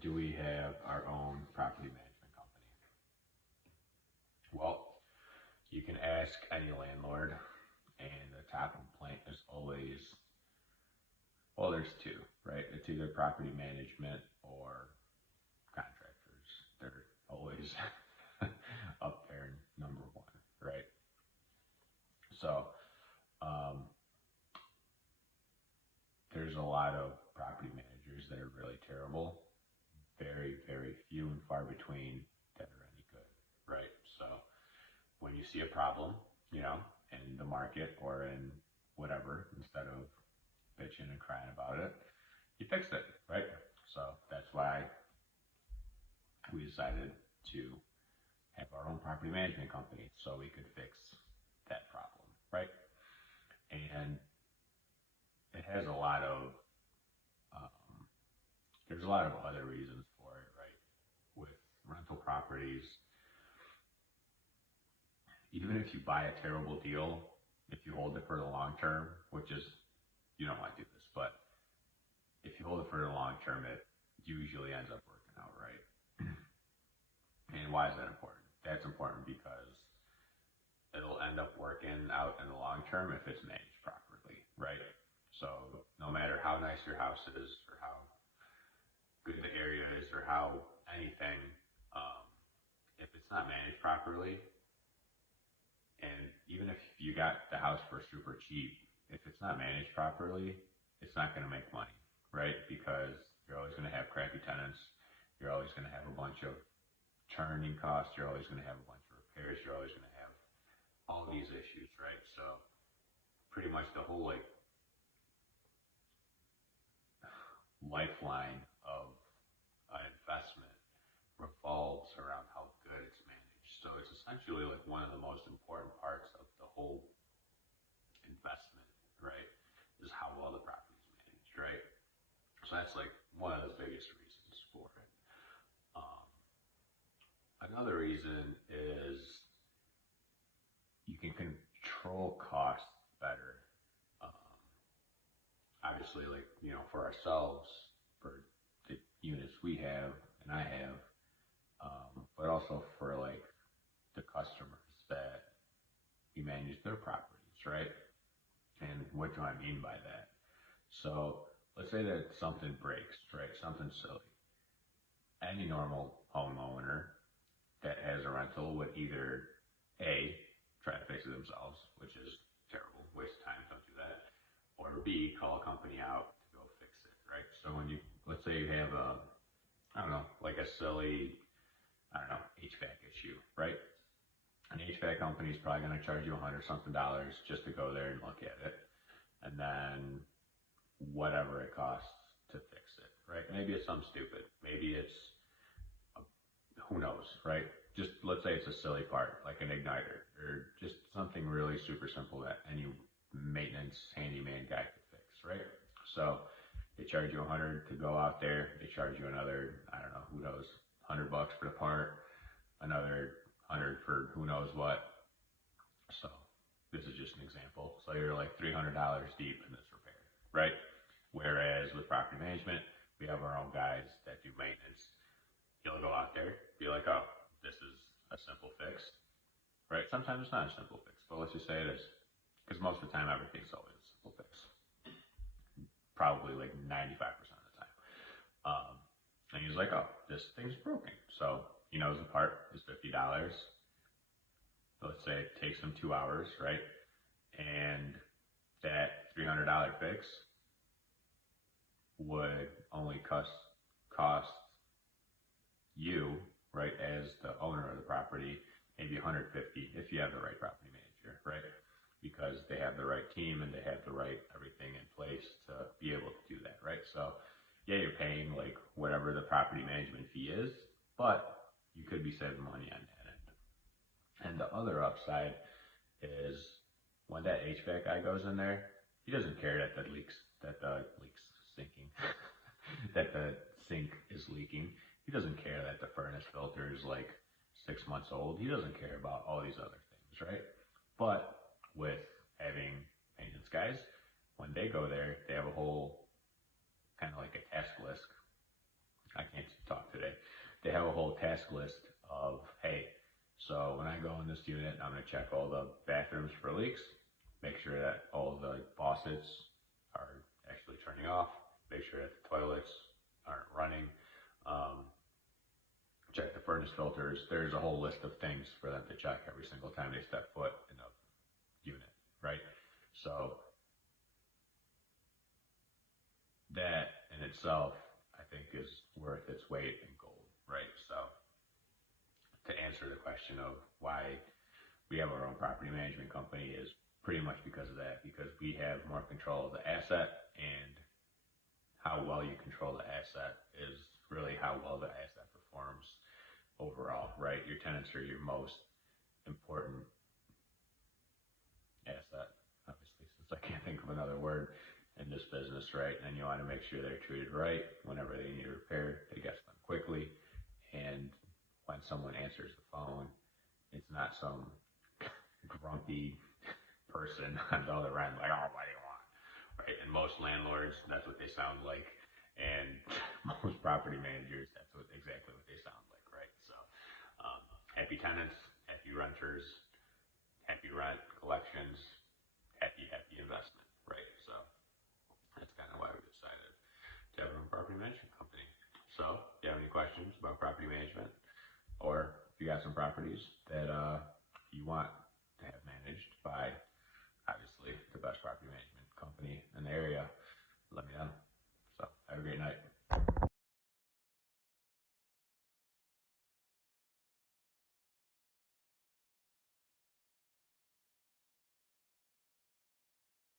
do we have our own property management company? Well, you can ask any landlord, and the top complaint is always, well, there's two, right? It's either property management or contractors. They're always up there, number one, right? So, there's a lot of property managers that are really terrible. Very, very few and far between that are any good, right? So, when you see a problem, in the market or in whatever, instead of bitching and crying about it, you fix it, right? So that's why we decided to have our own property management company so we could fix that problem, right? And it has a lot of, there's a lot of other reasons for it, right? With rental properties, even if you buy a terrible deal, if you hold it for the long term, which is, you don't want to do this, but if you hold it for the long term, it usually ends up working out right. And why is that important? That's important because it'll end up working out in the long term if it's managed properly, right? So no matter how nice your house is or how good the area is or how anything, if it's not managed properly, and even if you got the house for super cheap, if it's not managed properly, it's not going to make money, right? Because you're always going to have crappy tenants. You're always going to have a bunch of turning costs. You're always going to have a bunch of repairs. You're always going to have all these issues, right? So pretty much the whole lifeline of an investment revolves around how good it's managed. So it's essentially like one of the most important parts of the whole investment, right? Is how well the property is managed, right? So that's like one of the biggest reasons for it. Another reason is you can control costs better. Obviously, for ourselves, for the units we have and I have, but also for the customers that we manage their properties, right? And what do I mean by that? So let's say that something breaks, right? Something silly. Any normal homeowner that has a rental would either A, try to fix it themselves, which is terrible, waste of time, don't do that, or B, call a company out to go fix it, right? So when let's say you have a silly, HVAC issue, right? An HVAC company is probably going to charge you $100 something just to go there and look at it, and then whatever it costs to fix it, right? Maybe it's something stupid. Maybe it's who knows, right? Just let's say it's a silly part, like an igniter, or just something really super simple that any maintenance handyman guy could fix, right? So they charge you $100 to go out there. They charge you another, who knows, $100 for the part, another $100 for who knows what. So this is just an example. So you're like $300 deep in this repair, right? Whereas with property management, we have our own guys that do maintenance. You'll go out there, be like, oh, this is a simple fix, right? Sometimes it's not a simple fix, but let's just say it is. Because most of the time, everything's always a simple fix. Probably like 95% of the time. And he's like, oh, this thing's broken. So he knows the part is $50. Let's say it takes him 2 hours, right? And that $300 fix would only cost you, right, as the owner of the property, maybe $150 if you have the right property manager, right? Because they have the right team and they have the right everything in place to be able to do that, right? So yeah, you're paying whatever the property management fee is, but you could be saving money on that end. And the other upside is when that HVAC guy goes in there, he doesn't care that the that the sink is leaking. He doesn't care that the furnace filter is 6 months old. He doesn't care about all these other things, right? But with having maintenance guys, when they go there, they have a whole kind of like a task list. I can't talk today. They have a whole task list of, hey, so when I go in this unit, I'm going to check all the bathrooms for leaks, make sure that all the faucets are actually turning off, make sure that the toilets aren't running, check the furnace filters. There's a whole list of things for them to check every single time they step foot in a unit, right? So that in itself, I think, is worth its weight in gold, right? So to answer the question of why we have our own property management company is pretty much because of that, because we have more control of the asset, and how well you control the asset is really how well the asset performs overall, right? Your tenants are your most important asset, obviously, since I can't think of another word in this business, right? And you want to make sure they're treated right. Whenever they need a repair, it gets done quickly. And when someone answers the phone, it's not some grumpy person on the other end, like, oh, what do you want? Right? And most landlords, that's what they sound like. And most property managers, that's exactly what they sound like, right? So, happy tenants, happy renters, happy rent collections, happy investment, right? So that's kind of why we decided to have a property management company. So if you have any questions about property management, or if you got some properties that you want to have managed by obviously the best property management company in the area,